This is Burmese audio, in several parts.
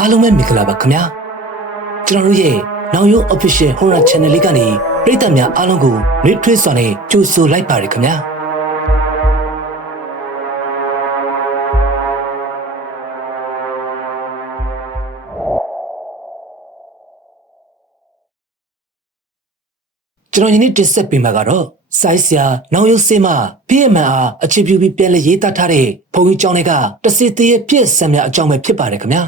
အားလုံးပဲမင်္ဂလာပါခင်ဗျာကျွန်တော်တို့ရဲ့နောင်ရုံ official horror channel လေးကနေပရိသတ်များအားလုံးကိုနှွေးထွေးစွာနဲ့ကြိုဆိုလိုက်ပါရခင်ဗျာကျွန်တော်ယနေ့တင်ဆက်ပေးမှာကတော့စိုင်းဆရာနောင်ရုံစေးမပြည့်မှန်အားအခြေပြုပြီးပြန်လည်ရေးသားထားတဲ့ဘုံကြီးကျောင်းတွေကတစေတည်းရဲ့ပြည့်စံများအကြောင်းပဲဖြစ်ပါတယ်ခင်ဗျာ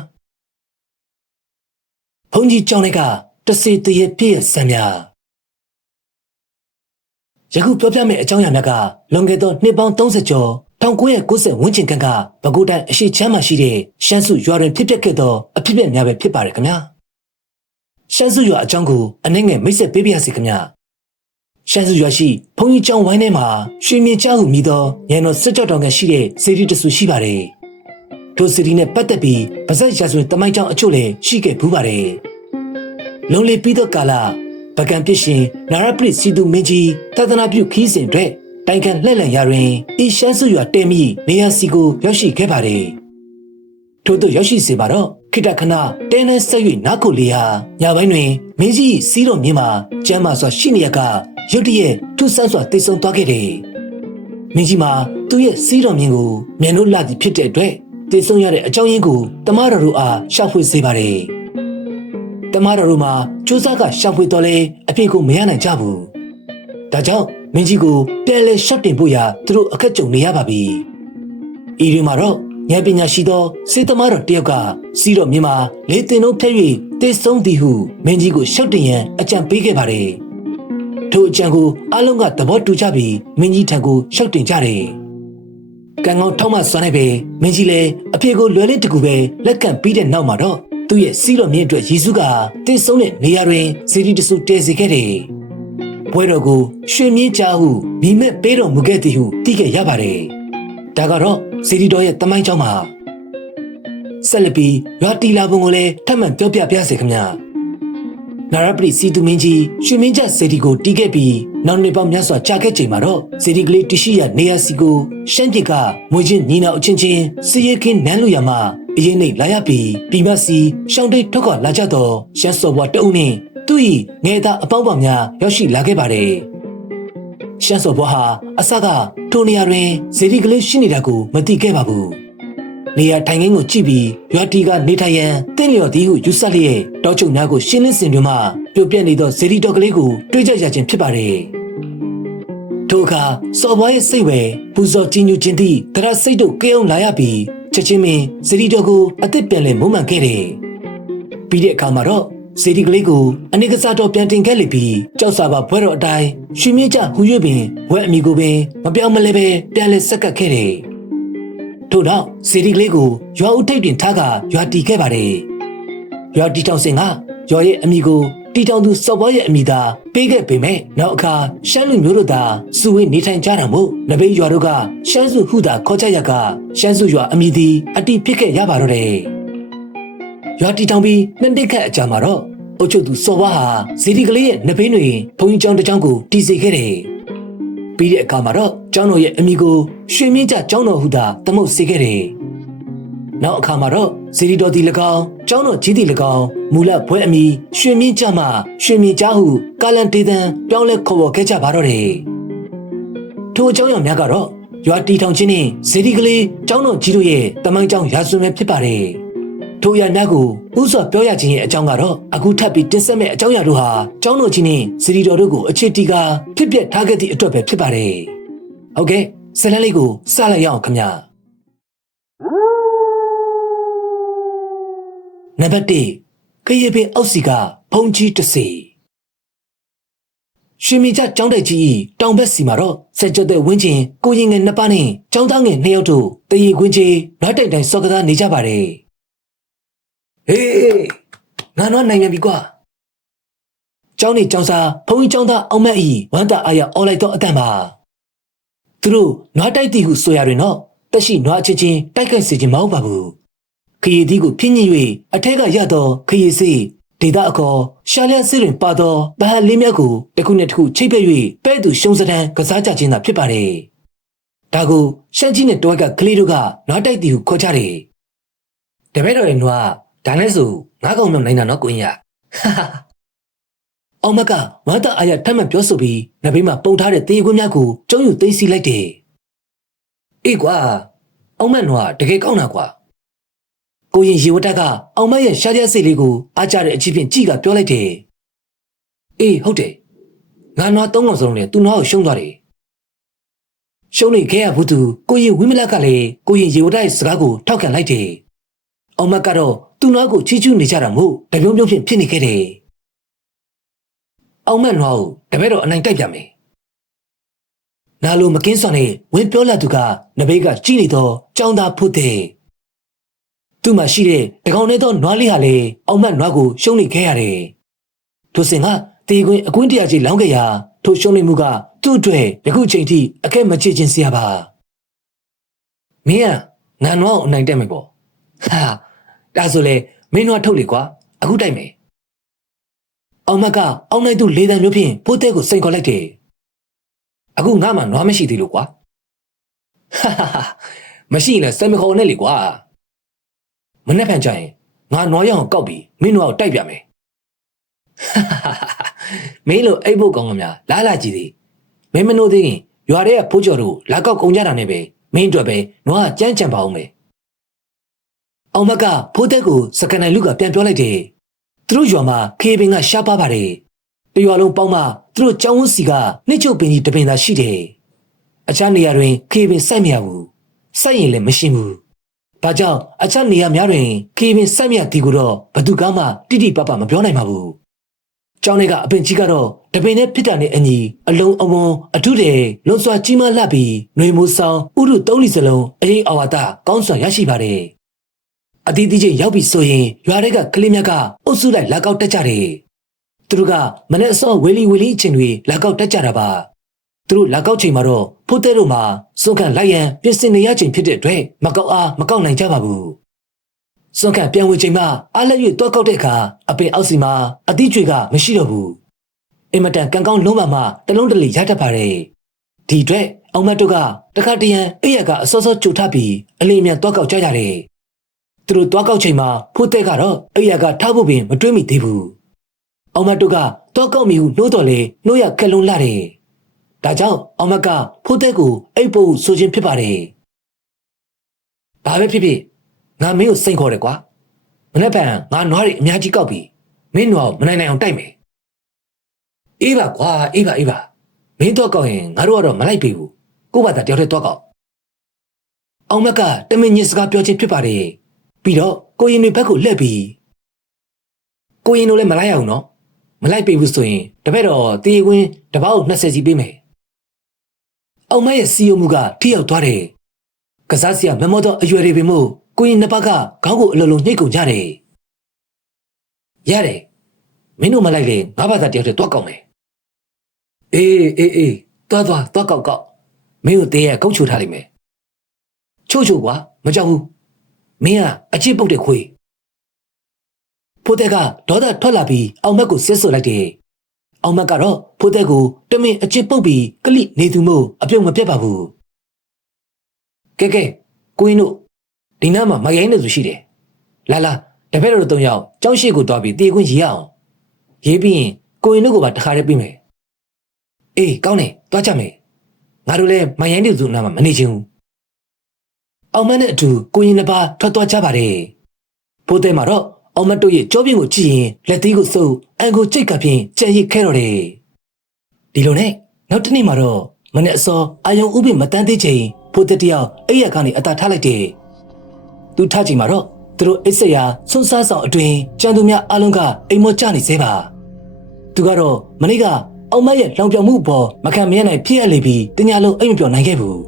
ဘုံကြီးကျောင်းတွေကတစေတည်းရဲ့ပြည့်စံများယခုပြောပြမယ့်အကြောင်းအရာများကလွန်ခဲ့သောနှစ်ပေါင်း30ကျော်1990ဝန်းကျင်ခန့်ကပဲခူးတိုင်းအရှိချမ်းမှာရှိတဲ့ရှမ်းစုရွာတွင်ဖြစ်ပျက်ခဲ့သောအဖြစ်အပျက်များပဲဖြစ်ပါတယ်ခင်ဗျာရှမ်းစုရွာအကြောင်းကိုအနည်းငယ်မိတ်ဆက်ပေးပါရစေခင်ဗျာရှမ်းစုရွာရှိဘုံကြီးကျောင်းဝိုင်းထဲမှာရွှေမြင့်ကျောင်းဟူမည်သောညံတော်စစ်ကြောတော်ကရှိတဲ့စေတီတဆူရှိပါတယ်ထိုစေတီနဲ့ပတ်သက်ပြီးဗဇက်ရာဇဝင်တမိုင်းကျောင်းအချို့လည်းရှိခဲ့ဘူးပါတယ်လုံလေပြီးသောကာလဗကံပြည့်ရှင်နာရပရိစီသူမင်းကြီးသာသနာပြုခီးစဉ်အတွက်တိုင်ခံလှည့်လည်ရာတွင်ဤရှမ်းစုရွာတဲမိနေရာစီကိုရောက်ရှိခဲ့ပါတယ်ထို့သို့ရောက်ရှိစေပါတော့ခိတခဏတဲနှဲဆက်၍နားကိုလေးဟာညပိုင်းတွင်မင်းကြီးစီးတော်မြင်းမှာကျမ်းမာစွာရှိနေရကရုတ်တရက်ထူဆန်းစွာတိတ်ဆုံသွားခဲ့တယ်။မင်းကြီးမှာသူ့ရဲ့စီးတော်မြင်းကိုမြန်လို့လာသည်ဖြစ်တဲ့အတွက်တိတ်ဆုံရတဲ့အကြောင်းရင်းကိုတမတော်တို့အားရှောက်ဖွေစေပါတယ်။တမတော်တို့မှာစူးစမ်းကရှောက်ဖွေတော်လဲအပြည့်ကိုမရနိုင်ကြဘူး။ဒါကြောင့်မင်းကြီးကိုပြန်လဲရှော့တင်ဖို့ရာသူတို့အခက်ကြုံနေရပါပြီ။ဤတွင်မှာတော့ဉာဏ်ပညာရှိသောစေတမတော်တယောက်ကစီးတော်မြင်းမှာလေတင်တို့ဖျက်၍တိတ်ဆုံသည်ဟုမင်းကြီးကိုရှော့တင်ရန်အကြံပေးခဲ့ပါတယ်။ထိုအကြံကိုအားလုံးကသဘောတူကြပြီးမင်းကြီးထံကိုရှောက်တင်ကြတယ်။ကံကောင်းထောက်မှစွမ်းနေပဲမင်းကြီးလည်းအဖေကိုလွယ်လေးတကူပဲလက်ခံပြီးတဲ့နောက်မှာတော့သူ့ရဲ့စီးတော်မြင့်အတွက်ယေရှုကတိတ်ဆုံးတဲ့နေရာတွင်ဇေဒီတဆူတည်စေခဲ့တယ်။ဘွဲတော်ကိုရွှေမြင့်ကြားဟုမိမဲ့ပေးတော်မူခဲ့သည်ဟုသိခဲ့ရပါတယ်။ဒါကတော့ဇေဒီတော်ရဲ့တမိုင်းကြောင်းမှာဆက်လက်ပြီးရွာတီလာပုံကိုလည်းထပ်မံပြောပြပါရစေခင်ဗျာ။နာရပရိစီသူမင်းကြီးရွှေမင်းကျစေတီကိုတီးခဲ့ပြီးနောက်နှစ်ပေါင်းများစွာကြာခဲ့ချိန်မှာတော့စေတီကလေးတရှိရနေရာစီကိုရှမ်းပြည်ကမွေချင်းညီနောင်အချင်းချင်းစီရဲခင်းနန်းလူရမှာအရင်နေ့လာရပြီးပြည်မစီရှောင်းတိတ်ထွက်ခွာလာကြတော့ရှမ်းစော်ဘွားတအုပ်နဲ့သူ့၏ငယ်သားအပေါင်းပါများရောက်ရှိလာခဲ့ပါတယ်ရှမ်းစော်ဘွားဟာအစကထိုနေရာတွင်စေတီကလေးရှိနေတာကိုမသိခဲ့ပါဘူးနေရာထိုင်ခင်းကိုကြည့်ပြီးရွာတီကနေထိုင်ရန်တင့်လျော်သည်ဟုယူဆလျက်တောချုပ်များကိုရှင်းလင်းစဉ်တွင်မှပြုတ်ပြက်နေသောဇေဒီတော်ကလေးကိုတွေးကြရခြင်းဖြစ်ပါတယ်။ထိုအခါစော်ဘွားရဲ့စိတ်ဝယ်ပူဇော်ကြီးညူခြင်းသည့်တရစိတ်တို့ကဲအောင်လာရပြီးချက်ချင်းပင်ဇေဒီတော်ကိုအသစ်ပြန်လည်မုံမှန်ခဲ့တယ်။ပြီးတဲ့အခါမှာတော့ဇေဒီကလေးကိုအနေကစားတော်ပြန်တင်ခဲ့လေပြီးကြောက်စာပါဘွဲတော်အတိုင်းရွှေမြင့်ကျဟူ၍ပင်ဘွဲအမိကိုပင်မပြောင်းမလဲပဲပြန်လည်ဆက်ကပ်ခဲ့တယ်။ထို့နောက်ဇေဒီကလေးကိုရွာဦးထိပ်တွင်ထားကရွာတီခဲ့ပါတယ်။ရွာတီတောင်စင်ကရွာရဲ့အမိကိုတီတောင်သူစော်ဘွားရဲ့အမိသာပေးခဲ့ပေမဲ့နောက်အခါရှမ်းလူမျိုးတို့သာစုဝေးနေထိုင်ကြတာမို့နဘေးရွာတို့ကရှမ်းစုဟုသာခေါ်ကြရကရှမ်းစုရွာအမိသည်အတိဖြစ်ခဲ့ရပါတော့တယ်။ရွာတီတောင်ပြီးနှစ်နှစ်ခန့်အကြာမှာတော့အုတ်ချုပ်သူစော်ဘွားဟာဇေဒီကလေးရဲ့နဘေးတွင်ဘုံကြီးကျောင်းတစ်ကျောင်းကိုတည်စေခဲ့တယ်။ပြီးတဲ့အခါမှာတော့ကျောင်းတော်ရဲ့အမိကိုရွှေမြင့်ကျကျောင်းတော်ဟုသာသမုတ်စေခဲ့တယ်။နောက်အခါမှာတော့ဇေဒီတော်ဒီ၎င်းကျောင်းတော်ကြီးဒီ၎င်းမူလဘွဲအမိရွှေမြင့်ကျမှရွှေမြင့်ကြားဟုကာလန်တေတန်ပြောင်းလဲခေါ်ပေါ်ခဲ့ကြပါတော့တယ်။ထိုအကြောင်းအရာများကတော့ရွာတီထောင်ချင်းနဲ့ဇေဒီကလေးကျောင်းတော်ကြီးတို့ရဲ့တမိုင်းကျောင်းရာဇဝင်ပဲဖြစ်ပါတယ်။ထိုအရာများကိုဥစွာပြောရခြင်းရဲ့အကြောင်းကတော့အခုထပ်ပြီးတင်ဆက်မယ့်အကြောင်းအရာတို့ဟာကျောင်းတော်ကြီးနဲ့ဇေဒီတော်တို့ကိုအခြေတီးကဖြစ်ပျက်ထားခဲ့သည့်အတွက်ပဲဖြစ်ပါတယ်။ဟုတ်ကဲ့ဇလန်းလေးကိုစလိုက်ရအောင်ခင်ဗျာ။နံပါတ်1ကရေပင်အောက်စီကဘုံကြီးတစေရွှေမြင့်ကျကျောင်းတိုက်ကြီးတောင်ဘက်စီမှာတော့ဆက်ကြတဲ့ဝင်းကျင်ကိုရင်ငယ်နှစ်ပါးနဲ့ကျောင်းသားငယ်နှစ်ယောက်တို့တရေခွင်းကြီးနွားတိုက်တိုင်စော်ကစားနေကြပါတယ်ဟေးငါတော့နိုင်ပြန်ပြီကွာကျောင်းနေကျောင်းစားဘုံကြီးကျောင်းသားအောင်မက်ဤဝမ်းသာအားရအော်လိုက်တော့အတန်ပါသူတို့နွားတိုက်တီဟုဆိုရတွင်တော့တက်ရှိနွားချင်းချင်းတိုက်ခိုက်စေခြင်းမဟုတ်ပါဘူးခရီးသီးကိုဖြင်းညှိ၍အထက်ကရသောခရီးစေးဒေတာအကောရှာလျက်စစ်တွင်ပါသောဗဟလေးမြတ်ကိုတစ်ခုနဲ့တစ်ခုချိတ်ဖက်၍ပဲ့သူရှုံစတန်းကစားကြခြင်းသာဖြစ်ပါတယ်။ဒါကိုရှမ်းကြီးနဲ့တွဲကကလေးတို့ကနွားတိုက်တီဟုခေါ်ကြတယ်။တပည့်တော်ရဲ့နွား ဒါနဲ့ဆိုငါးကောင်မြောက်နိုင်တာနော်ကိုရင်ရအောင်မကဝါတာအာရထမ်းမှပြောဆိုပြီးနဘေးမှာပုံထားတဲ့တေးခွန်းများကိုကျုံယူသိမ်းစီလိုက်တယ်အေးကွာအောင်မနွားတကယ်ကောင်းတာကွာကိုရင်ရေဝတ္တကအောင်မရဲ့ရှားရှားစိတ်လေးကိုအားကြတဲ့အချစ်ဖြင့်ကြည်ကပြောလိုက်တယ်အေးဟုတ်တယ်ငါနွားသုံးကောင်စလုံးနဲ့သူ့နွားကိုရှုံးသွားတယ်ရှုံးနေခဲ့ရဘူးသူကိုရင်ဝိမလကလည်းကိုရင်ရေဝတ္တရဲ့စကားကိုထောက်ခံလိုက်တယ်အောင်မကတော့သူ့နွားကိုချီးကျူးနေကြတာမို့တပြုံးပြုံးဖြင့်ဖြစ်နေခဲ့တယ်အောင်မနွားကိုတပည့်တော်အနိုင်တိုက်ပြမယ်နာလိုမကင်းစွာနဲ့ဝင်းပြောလာသူကနဘေးကကြည်နေတော့ကြောင်းသားဖို့တဲ့သူ့မှာရှိတဲ့တကောင်နဲ့တော့နွားလေးဟာလေအောင်မနွားကိုရှုံးနေခဲ့ရတယ်ထိုစဉ်ကတေကွင်းအကွင်းတရာကြီးလောင်းခဲ့ရာထိုရှုံးနေမှုကသူ့အတွက်ယခုချိန်ထိအခက်မချေခြင်းစရာပါမင်းကငါနွားကိုအနိုင်တက်မယ်ပေါ့ဟာဒါဆိုလေမင်းနွားထုတ်လေကွာအခုတိုက်မယ်အောင်မကအောင်နိုင်သူလေတံမျိုးဖြင့်ဖိုးတဲ့ကိုစိန်ခေါ်လိုက်တယ်အခုငါမှနွားမရှိသေးလို့ကွာဟာမရှိရင်လည်းစိတ်မခေါ်နဲ့လေကွာမနေ့ဖန်ကြရင်ငါနွားရအောင်ကောက်ပြီးမင်းနွားကိုတိုက်ပြမယ်မင်းလိုအိပ်ဖို့ကောင်းကများလားလာကြည့်သေးမင်းမနိုးသေးရင်ရွာထဲကဖိုးကျော်တို့လာကောက်ကုန်ကြတာနဲ့ပဲမင်းအတွက်ပဲနွားကြမ်းကြံပါအောင်မယ်အောင်မကဖိုးတဲ့ကိုစကန်နိုင်လူကပြန်ပြောလိုက်တယ်သူတို့ရွာမှာခေပင်ကရှားပါပါတယ်တရွာလုံးပေါင်းမှသူတို့ကျောင်းဝန်းစီကနှစ်ချုပ်ပင်ကြီးတပင်သာရှိတယ်အခြားနေရာတွင်ခေပင်စိုက်မရဘူးစိုက်ရင်လည်းမရှိဘူးဒါကြောင့်အခြားနေရာများတွင်ခေပင်စိုက်မရသည်ကိုတော့ဘသူကမှတိတိပပမပြောနိုင်ပါဘူးကျောင်းထဲကအပင်ကြီးကတော့တပင်နဲ့ဖြစ်တာနဲ့အညီအလုံးအဝန်းအထုတယ်လွန်စွာကြီးမားလှပြီးနှွေမိုးဆောင်ဥရုသုံးလီစလုံးအရေးအဝါဒကောင်းစွာရရှိပါတယ်အတီးတီးချင်းရောက်ပြီဆိုရင်ရွာထဲကကလေးများကအုပ်စုလိုက်လာကောက်တက်ကြတယ်သူတို့ကမနေ့အစောဝေလီအချိန်တွေလာကောက်တက်ကြတာပါသူတို့လာကောက်ချိန်မှာတော့ဖိုးတဲ့တို့မှာစွန့်ခန့်လိုက်ရန်ပြင်ဆင်နေရချိန်ဖြစ်တဲ့အတွက်မကောက်အားမကောက်နိုင်ကြပါဘူးစွန့်ခန့်ပြန်ဝင်ချိန်မှာအားလက်၍တွားကောက်တဲ့အခါအပင်အောက်စီမှာအသီးကျွေကမရှိတော့ဘူးအင်မတန်ကန်ကောင်းလုံးမှတလုံးတလီရတတ်ပါတယ်ဒီအတွက်အောင်မတို့ကတခါတရံအိရကအစောစောကြိုထပြီးအလင်းမြန်တွားကောက်ကြရတယ်သူတို့တွားကောက်ချိန်မှာဖိုးတဲ့ကတော့အိရကထားဖို့ပင်မတွေးမိသေးဘူးအောင်မတို့ကတွားကောက်မိဟုနှိုးတော်လေနှိုးရခက်လုံးလာတယ်ဒါကြောင့်အောင်မကဖိုးတဲ့ကိုအိပ်ဖို့ဆိုခြင်းဖြစ်ပါတယ်ဒါပဲဖြစ်ဖြစ်ငါမင်းကိုစိန်ခေါ်တယ်ကွာမနေ့ကငါနွားတွေအများကြီးကောက်ပြီးမင်းနွားကိုမနိုင်နိုင်အောင်တိုက်မယ်အေးပါကွာအေးပါမင်းတော့ကောက်ရင်ငါတို့ကတော့မလိုက်ပေးဘူးကို့ဘာသာတယောက်တည်းတော့ကောက်အောင်မကတမင်ညစ်စကားပြောခြင်းဖြစ်ပါတယ်ပြီးတော့ကိုရင်တွေဘက်ကိုလှည့်ပြီးကိုရင်တို့လည်းမလိုက်ရအောင်နော်မလိုက်ပေးဘူးဆိုရင်တပည့်တော်တေးကွင်းတပောက်20စီပေးမယ်အောင်မရဲ့စီယုံမှုကထိရောက်သွားတယ်ကစားစရာမမောတော့အရွယ်တွေပင်မို့ကိုရင်နှစ်ပါးကခေါင်းကိုအလုံးလုံးနှိပ်ကုန်ကြတယ်ရတယ်မင်းတို့မလိုက်လေငါဘာသာတယောက်တည်းတော့ကောက်မယ်အေးသွားကောက်မင်းတို့တေးရကုတ်ချိုထားလိုက်မယ်ချို့ကွာမကြောက်ဘူးမင်းကအချစ်ပုတ်တဲ့ခွေးဖိုးတဲ့ကဒေါသထွက်လာပြီးအောင်မက်ကိုဆဲဆွလိုက်တယ်အောင်မက်ကတော့ဖိုးတဲ့ကိုတမင်အချစ်ပုတ်ပြီးကလိနေသူမို့အပြုံမပြတ်ပါဘူးကဲကိုင်းတို့ဒီနားမှာမရိုင်းနေသူရှိတယ်လာတပည့်တော်တို့၃ယောက်ကျောင်းရှိကိုတွားပြီးတေးခွင်းရေးအောင်ရေးပြီးရင်ကိုင်းတို့ကိုပါတခါတည်းပြီးမယ်အေးကောင်းတယ်တွားကြမယ်ငါတို့လည်းမရိုင်းနေသူနားမှာမနေချင်ဘူးအောင်မနဲ့အတူကိုရင်နှစ်ပါးထွက်သွားကြပါတယ်ဖိုးတဲ့မှာတော့အောင်မတို့ရဲ့ကြောပြင်းကိုကြည့်ရင်လက်သီးကိုစုပ်အန်ကိုကြိတ်ကဖြင့်ကြံရစ်ခဲတော့တယ်ဒီလိုနဲ့နောက်တစ်နေ့မှာတော့မနေ့အစောအာယုံဥပိမတန်းသေးချိန်ဖိုးတဲ့တယောက်အိယာကနေအသာထားလိုက်တယ်သူထားချိန်မှာတော့သူတို့အိတ်ဆက်ရာဆွန်းစားဆောင်အတွင်ကြံသူများအလုံးကအိမ်မောကျနေသေးပါသူကတော့မနေ့ကအောင်မရဲ့လောင်ပြောင်မှုပေါ်မခံမရနိုင်ဖြစ်ရလေပြီးတညာလုံးအိမ်မပြောနိုင်ခဲ့ဘူး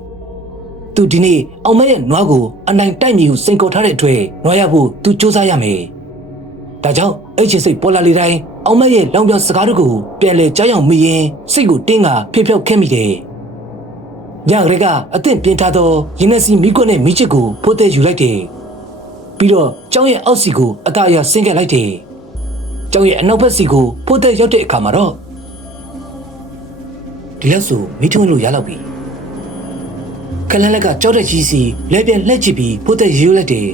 သူဒီနေ့အောင်မရဲ့နွားကိုအနိုင်တိုက်မိဟုစိန်ခေါ်ထားတဲ့အတွက်နွားရဖို့သူစူးစမ်းရမယ်ဒါကြောင့်အဲ့ချစ်စိတ်ပေါ်လာလေတိုင်းအောင်မရဲ့လောင်ပြောင်စကားတို့ကိုပြန်လဲကြောက်ရွံ့မိရင်စိတ်ကိုတင်းကဖေဖြောက်ခက်မိတယ်ညကလေးကအသင့်ပြင်ထားသောရင်းနှစီမိကွက်နဲ့မိချစ်ကိုဖိုးတဲ့ယူလိုက်တယ်ပြီးတော့ကျောင်းရဲ့အောက်စီကိုအသာအရဆင်းခဲ့လိုက်တယ်ကျောင်းရဲ့အနောက်ဘက်စီကိုဖိုးတဲ့ရောက်တဲ့အခါမှာတော့ဒီလောက်ဆိုမိထုံးလို့ရလောက်ပြီခလန်းလက်ကကြောက်တဲ့ကြီးစီလဲပြန်လှည့်ကြည့်ပြီးဖိုးတဲ့ယူလိုက်တယ်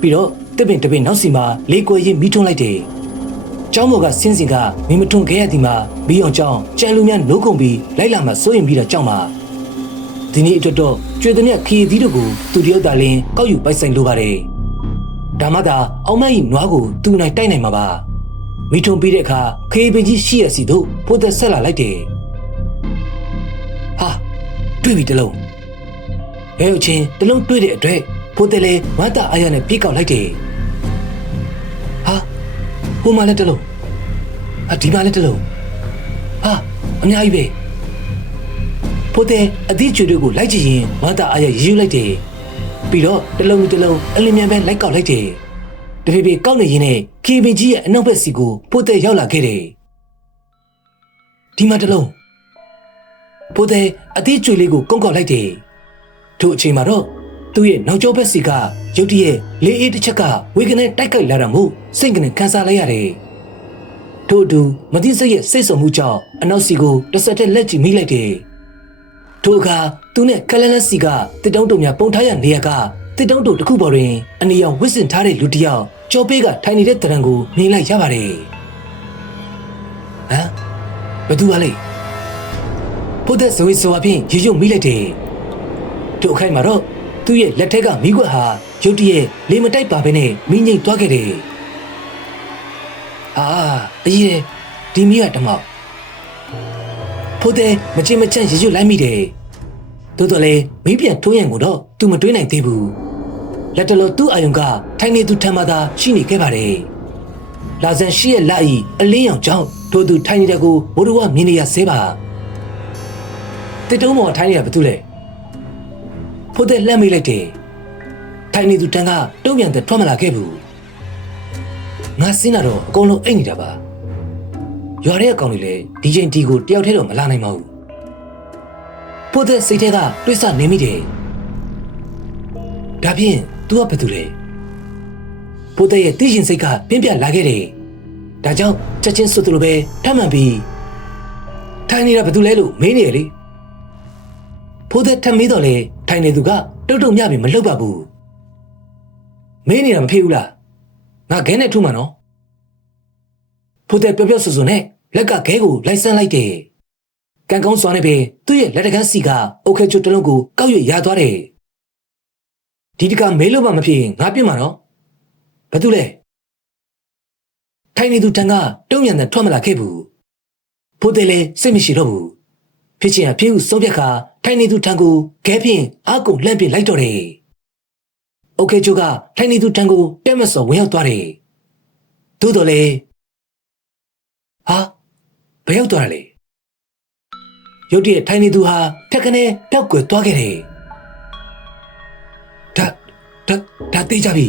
ပြီးတော့ တပင်နောက်စီမှာလေးကွယ်ရင်မိထွန်းလိုက်တယ်။ကျောင်းပေါ်ကဆင်းစင်ကမိမထွန်းခဲ့ရသည်မှာဘီအောင်ကျောင်းကြံလူများနိုးကုန်ပြီးလိုက်လာမှစိုးရင်ပြီးတော့ကြောက်မှာဒီနေ့အတွက်တော့ကျွေးသည်မြခီသီးတို့ကိုသူတယောက်သာလင်းကောက်ယူပိုက်ဆိုင်လိုပါတယ်။ဒါမှသာအောင်မကြီးနွားကိုသူနိုင်တိုက်နိုင်မှာပါ။မိထွန်းပြီးတဲ့အခါခေပင်ကြီးရှိရစီတို့ဖိုးသက်ဆက်လာလိုက်တယ်။ဟာတွေ့ပြီတလုံး။ဘဲဟုတ်ချင်းတလုံးတွေ့တဲ့အတွက်ဖိုးသက်လည်းဝမ်းသာအားရနဲ့ပြေးကောက်လိုက်တယ်။ဟာဟိုမှာလည်းတလုံး။ဒီမှာလည်းတလုံး။ဟာအများကြီးပဲ။ဖိုးသက်အသည့်ကျွေတွေကိုလိုက်ကြည့်ရင်ဝမ်းသာအားရယူလိုက်တယ်။ပြီးတော့တလုံးအလင်းမြန်ပဲလိုက်ကောက်လိုက်တယ်။တဖြည်းဖြည်းကောက်နေရင်းနဲ့ခေပင်ကြီးရဲ့အနောက်ဘက်စီကိုဖိုးသက်ရောက်လာခဲ့တယ်။ဒီမှာတလုံးဖိုးသက်အသည့်ကျွေလေးကိုကုန်းကောက်လိုက်တယ်။ထို့အချိန်မှာတော့သူ့ရဲ့နောက်ကျောဘက်စီကရုတ်တရက်လေးအေးတစ်ချက်ကဝေကနေတိုက်ခိုက်လာတာမို့စိတ်ကနေခံစားလိုက်ရတယ်။ထို့အတူမသိစိတ်ရဲ့စိတ်ဆုံမှုကြောင့်အနောက်စီကိုတစ်ဆက်တည်းလက်ကြည့်မိလိုက်တယ်။ထို့အခါသူနဲ့ကလန်လက်စီကတစ်တုံးတုံများပုံထားရနေရကတစ်တုံးတုံတစ်ခုပေါ်တွင်အနီရောင်ဝစ်စင်ထားတဲ့လူတစ်ယောက်ကြောပေးကထိုင်နေတဲ့တရံကိုမြင်လိုက်ရပါတယ်။ဟမ်ဘသူကလဲဖိုးသက်ဇဝေဆိုအပြင်ရေရုပ်မိလိုက်တယ်။ထို့အခိုက်မှာတော့သူ့ရဲ့လက်ထက်ကမိခွက်ဟာရုတ်တရက်လေမတိုက်ပါဘဲနဲ့မိငိမ့်သွားခဲ့တယ်။အကြီးဒီမိကတမောက်ဖိုးသက်မချင်မချန့်ရေရွတ်လိုက်မိတယ်။သို့တော်လည်းမိပြန်ထိုးရန်ကိုတော့သူမတွေးနိုင်သေးဘူး။လက်တလောသူ့အာယုံကထိုင်နေသူထံမှသာရှိနေခဲ့ပါတယ်။လာဇန်ရှိရဲ့လက်ဤအလင်းရောင်ကြောင့်ထိုသူထိုင်နေတဲ့ကိုဘိုးတော်ကမြင်နေရဆဲပါ။တစ်တုံးပေါ်ထိုင်နေတာဘာတူလဲ။ဖိုးသက်လှမ်းမိလိုက်တယ်။ထိုင်နေသူတန်းကတုံ့ပြန်တဲ့ထွက်မလာခဲ့ဘူး။ငါစင်းတာတော့အကုန်လုံးအိတ်နေတာပါ။ရွာတဲ့အကောင်တွေလည်းဒီချိန်ဒီကိုတယောက်တည်းတော့မလာနိုင်ပါဘူး။ဖိုးသက်စိတ်ထဲကတွေးဆနေမိတယ်။ဒါဖြင့် तू ကဘာတူလဲ။ဖိုးသက်ရဲ့သိရှင်စိတ်ကပြင်းပြလာခဲ့တယ်။ဒါကြောင့်ချက်ချင်းစွတ်လို့ပဲထမှန်ပြီးထိုင်နေတာဘာတူလဲလို့မေးနေရလေ။ဖိုးသက်ထမေးတော့လေထိုင်နေသူကတုတ်တုတ်မြပြီမလှုပ်ပါဘူးမင်းနေတာမဖြစ်ဘူးလားငါခဲနဲ့ထုမှန်နော်ဖိုးသက်ပြောဆူနဲ့လက်ကခဲကိုလိုက်ဆန်းလိုက်တယ်ကန်ကောင်းစွာနဲ့ပဲသူ့ရဲ့လက်တကန်းစီကအုတ်ခဲကျွတ်တလုံးကိုကောက်ရွရသွားတယ်ဒီတကမေးလို့မှမဖြစ်ငါပြစ်မှာနော်ဘာတူလဲထိုင်နေသူတန်ကတုံ့ပြန်တဲ့ထွက်မလာခဲ့ဘူးဖိုးသက်လည်းစိတ်မရှိတော့ဘူးဖြစ်ချင်ဖြစ်ဟုဆုံးဖြတ်ခါထိုင်နေသူထံကိုခဲဖြင့်အာကုန်လှမ်းပစ်လိုက်တော့တယ်။โอเคကျိုးကထိုင်နေသူထံကိုတက်မစော်ဝင်ရောက်သွားတယ်။သို့တော်လေဘယ်ရောက်သွားလဲ။ရုတ်တရက်ထိုင်နေသူဟာထက်ကနေတောက်ကွယ်သွားခဲ့တယ်။ဒါသိကြပြီ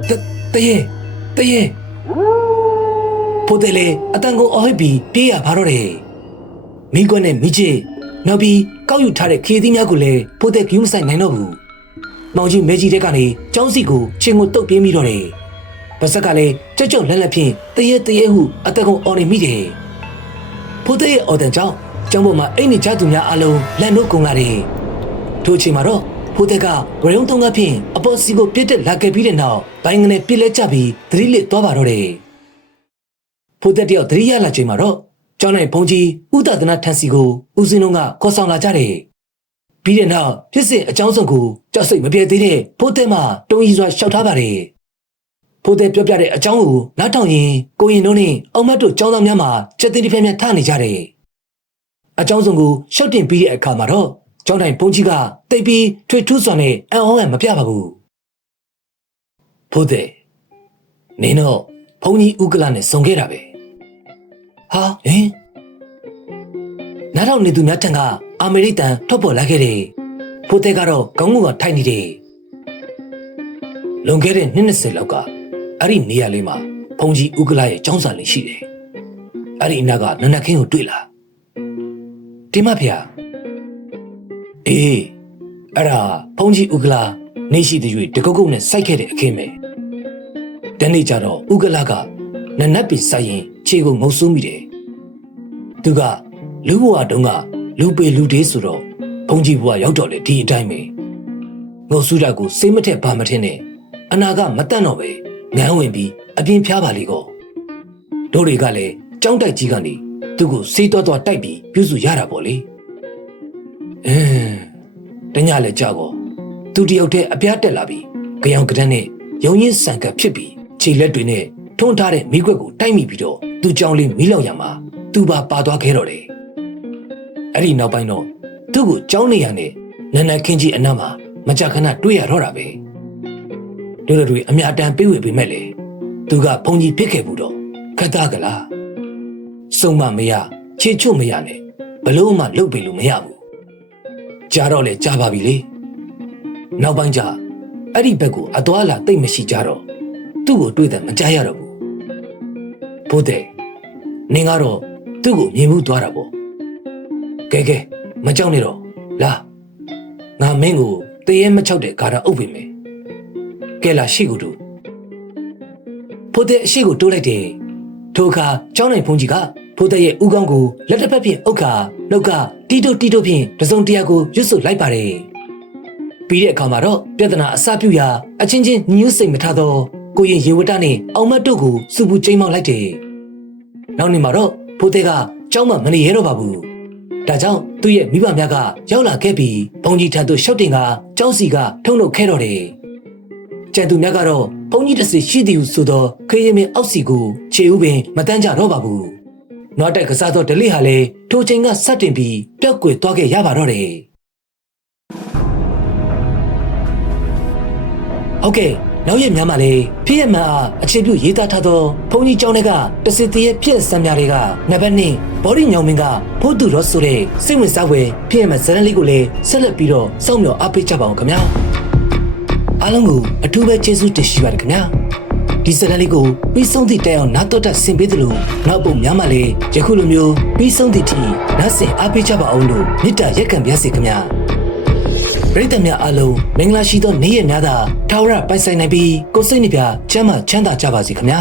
။တရေဖိုးတယ်လေအတန်ကိုအော်ဟစ်ပြီးပြေးရပါတော့တယ်။မိကွန်းနဲ့မိချစ်နောက်ပြီးကောက်ယူထားတဲ့ခေသီးများကိုလည်းဖိုးသက်ကူးမဆိုင်နိုင်တော့ဘူး။မောင်ကြီးမဲကြီးတဲ့ကနေကျောင်းစီကိုချင်းကိုတုတ်ပြင်းပြီးတော့တယ်။ပါဇက်ကလည်းကြောက်လက်လက်ဖြင့်တရေဟုအသက်ကုန်အော်နေမိတယ်။ဖိုးသက်ရဲ့အော်တန်ကြောင့်ကျောင်းပေါ်မှာအိမ်နေကြသူများအလုံးလန့်လို့ကုန်လာတယ်။ထို့အချိန်မှာတော့ဖိုးသက်ကဝရုံတုံးကဖြင့်အပေါ်စီကိုပြစ်တက်လာခဲ့ပြီးတဲ့နောက်ဘိုင်းကနေပြစ်လဲကျပြီးသတိလစ်သွားပါတော့တယ်။ဖိုးသက်တယောက်သတိရလာချိန်မှာတော့ကျောင်း၌ဘုံကြီးဥဒသနာထန်စီကိုဦးစင်းတို့ကခေါ်ဆောင်လာကြတယ်။ပြီးတဲ့နောက်ဖြစ်စဉ်အကြောင်းစုံကိုကြောက်စိတ်မပြေသေးတဲ့ဖိုးသက်မှတုံးကြီးစွာရှောက်ထားပါတယ်။ဖိုးသက်ပြောပြတဲ့အကြောင်းကိုနားထောင်ရင်ကိုရင်တို့နဲ့အောင်မတ်တို့ကျောင်းသားများမှချက်သိမ်းတစ်ဖက်များထနေကြတယ်။အကြောင်းစုံကိုရှောက်တင်ပြီးတဲ့အခါမှာတော့ကျောင်းတိုင်းဘုံကြီးကတိတ်ပြီးထွေထူးစွာနဲ့အံ့ဩရမပြပါဘူး။ဖိုးသက်နင်းတော့ဘုံကြီးဥက္ကလာနဲ့ဆုံခဲ့တာပဲ။နားထောင်နေသူများထံကအာမေရိကန်ထွက်ပေါ်လာခဲ့တယ်။ဖိုးသက်ကတော့ခေါင်းငုံကထိုင်နေတယ်။လွန်ခဲ့တဲ့20လောက်ကအဲ့ဒီနေရာလေးမှာဘုံကြီးဥက္ကလာရဲ့ကျောင်းစာလေးရှိတယ်။အဲ့ဒီအနာကနနခင်းကိုတွေ့လာ။ဒီမဖေ။အဲ့ဒါဘုံကြီးဥက္ကလာနေရှိတဲ့၍တကုတ်ကုတ်နဲ့စိုက်ခဲ့တဲ့အခင်းပဲ။တနေ့ကျတော့ဥက္ကလာကနနက်ပင်စိုက်ရင်ခြေကိုငုံဆူးမိတယ်။သူကလူဘဝတုန်းကလူပေလူတေးဆိုတော့ဘုံကြီးဘဝရောက်တော့လေဒီအတိုင်းပဲငုံဆူးတာကိုစိတ်မထက်ဘာမထင်းနဲ့ အနာကမတန့်တော့ပဲငန်းဝင်ပြီးအပြင်းဖျားပါလေကောတို့တွေကလည်းကြောင်းတိုက်ကြီးကနေသူ့ကိုစေးတော့တိုက်ပြီးပြုစုရတာပေါ့လေတညလည်းကြောက်ကောသူတယောက်တည်းအပြားတက်လာပြီးကြောင်ကတန်းနဲ့ရုံရင်းဆန်ကပ်ဖြစ်ပြီးခြေလက်တွေနဲ့ထုံးထားတဲ့မိခွက်ကိုတိုက်မိပြီးတော့သူ့ကြောင်လေးမီးလောက်ရမှာသူပါသွားခဲ့တော့တယ်အဲ့ဒီနောက်ပိုင်းတော့သူ့ကိုကြောင်းနေရနဲ့နန်းနန်းခင်းကြီးအနားမှာမကြခဏတွေ့ရတော့တာပဲတို့တွေအများတန်းပေးဝေပေးမဲ့လေသူကဘုံကြီးဖြစ်ခဲ့ဘူးတော့ခက်သားကလားစုံမမရခြေချွတ်မရနဲ့ဘလို့မှလှုပ်ပေးလို့မရဘူးကြားတော့လေကြားပါပြီလေနောက်ပိုင်းကျအဲ့ဒီဘက်ကိုအသွားလာတိတ်မရှိကြတော့သူ့ကိုတွေ့တယ်မကြားရတော့ဘူးဘိုးတဲ့နင်ကတော့သူ့ကိုမြင်မှုသွားတာပေါ့ကဲမကြောက်နဲ့တော့လာငါမင်းကိုတရေမချောက်တဲ့ဂါရအုပ်ပေးမယ်ကဲလာရှိကိုတူဘိုးတဲ့အရှိကိုတိုးလိုက်တယ်ထိုအခါကျောင်းနိုင်ဘုန်းကြီးကဘိုးတဲ့ရဲ့ဥကောင်းကိုလက်တစ်ဖက်ဖြင့်အုပ်ခါနှုတ်ကတီးတိုးဖြင့်တစုံတရာကိုရွတ်ဆိုလိုက်ပါတယ်ပြီးတဲ့အခါမှာတော့ပြဿနာအစပြုရာအချင်းချင်းညှို့စိတ်မထားတော့ကိုရင်ရေဝတ္တနဲ့အောင်မတ်တို့ကိုစုပူချိန်မောက်လိုက်တယ်နောက်နေ့မှာတော့ဘိုးတဲ့ကကျောင်းမှာမနေရတော့ပါဘူးဒါကြောင့်သူ့ရဲ့မိဘများကရောက်လာခဲ့ပြီးဘုန်းကြီးထံသို့ရှောက်တင်ကကျောင်းစီကထုံနှုတ်ခဲ့တော့တယ်ကျန်သူများကတော့ဘုန်းကြီးတစ်စီရှိသည်ဟုဆိုသောခေရင်မင်းအောက်စီကိုခြေဥပင်မတန်းကြတော့ပါဘူးနွားတက်ကစားသောဒလိဟာလည်းထိုချိန်ကစတင်ပြီးပျောက်ကွယ်သွားခဲ့ရပါတော့တယ်ဟုတ်ကဲ့နောက်ရက်များမှာလည်းဖြစ်ရမှန်အားအခြေပြုရေးသားထားသောဘုန်းကြီးကျောင်းတွေကတစီတရဲ့ဖြစ်စံများတွေကနံပါတ်1ဘော်ဒီညောင်မင်းကဖို့သူရောဆိုတဲ့စိတ်ဝင်စားဖွယ်ဖြစ်ရမှန်ဇာတ်လေးကိုလည်းဆက်လက်ပြီးတော့စောင့်မျှော်အားပေးကြပါအောင်ခင်ဗျာအားလုံးကိုအထူးပဲကျေးဇူးတင်ရှိပါတယ်ခင်ဗျာဒီဇာတ်လေးကိုပြီးဆုံးသည့်တိုင်အောင်နားတော်တာဆင်ပေးသလိုနောက်ပုံများမှလည်းယခုလိုမျိုးပြီးဆုံးသည့်ထိနားဆင်အားပေးကြပါအောင်လို့မေတ္တာရက်ခံပါစေခင်ဗျာပရိသတ်များအားလုံးမင်္ဂလာရှိသောနေ့ရက်များသာထာဝရပိုင်ဆိုင်နိုင်ပြီးကိုယ်စိတ်နှပြချမ်းသာကြပါစေခင်ဗျာ